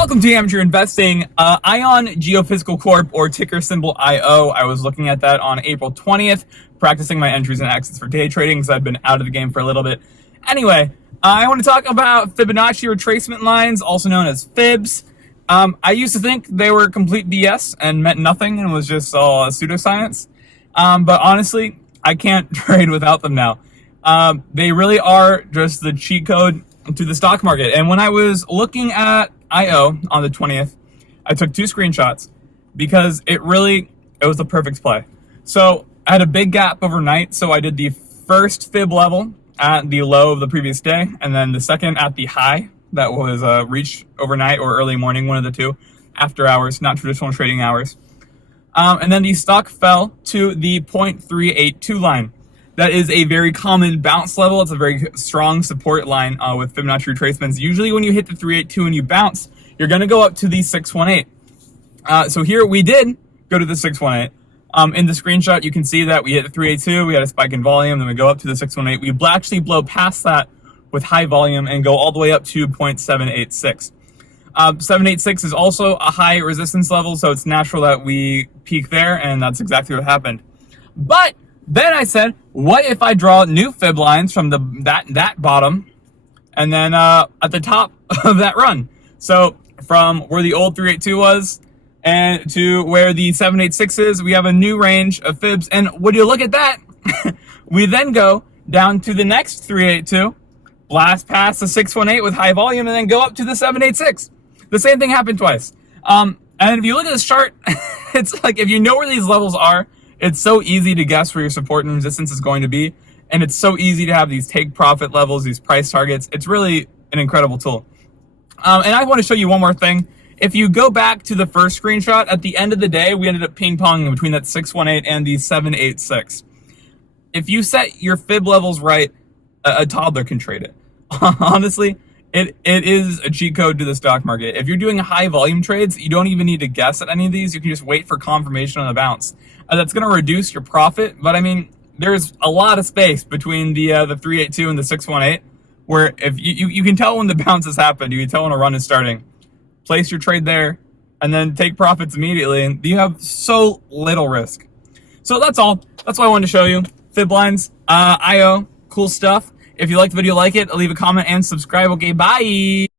Welcome to Amateur Investing. Ion Geophysical Corp, or ticker symbol IO. I was looking at that on April 20th, practicing my entries and exits for day trading because I've been out of the game for a little bit. Anyway, I want to talk about Fibonacci retracement lines, also known as Fibs. I used to think they were complete BS and meant nothing and was just all pseudoscience. But honestly, I can't trade without them now. They really are just the cheat code to the stock market. And when I was looking at IO on the 20th, I took 2 screenshots because it was the perfect play. So I had a big gap overnight, so I did the first fib level at the low of the previous day, and then the second at the high that was reached overnight or early morning, one of the two, after hours, not traditional trading hours. And then the stock fell to the 0.382 line. That is a very common bounce level. It's a very strong support line with Fibonacci retracements. Usually when you hit the 382 and you bounce, you're going to go up to the 618. So here we did go to the 618. In the screenshot, you can see that we hit the 382, we had a spike in volume, then we go up to the 618. We actually blow past that with high volume and go all the way up to 0.786. 786 is also a high resistance level, so it's natural that we peak there, and that's exactly what happened. But then I said, what if I draw new fib lines from that bottom and then at the top of that run? So from where the old 382 was and to where the 786 is, we have a new range of fibs. And when you look at that, we then go down to the next 382, blast past the 618 with high volume, and then go up to the 786. The same thing happened twice. And if you look at this chart, it's like if you know where these levels are, it's so easy to guess where your support and resistance is going to be. And it's so easy to have these take profit levels, these price targets. It's really an incredible tool. And I want to show you one more thing. If you go back to the first screenshot, at the end of the day, we ended up ping-ponging between that 618 and the 786. If you set your fib levels right, a toddler can trade it. Honestly, it is a cheat code to the stock market. If you're doing high volume trades, you don't even need to guess at any of these. You can just wait for confirmation on the bounce. That's going to reduce your profit, but I mean, there's a lot of space between the 382 and the 618, where if you can tell when the bounce has happened, you can tell when a run is starting. Place your trade there, and then take profits immediately, and you have so little risk. So that's all. That's what I wanted to show you. Fib lines, IO, cool stuff. If you liked the video, like it, leave a comment and subscribe. Okay, bye.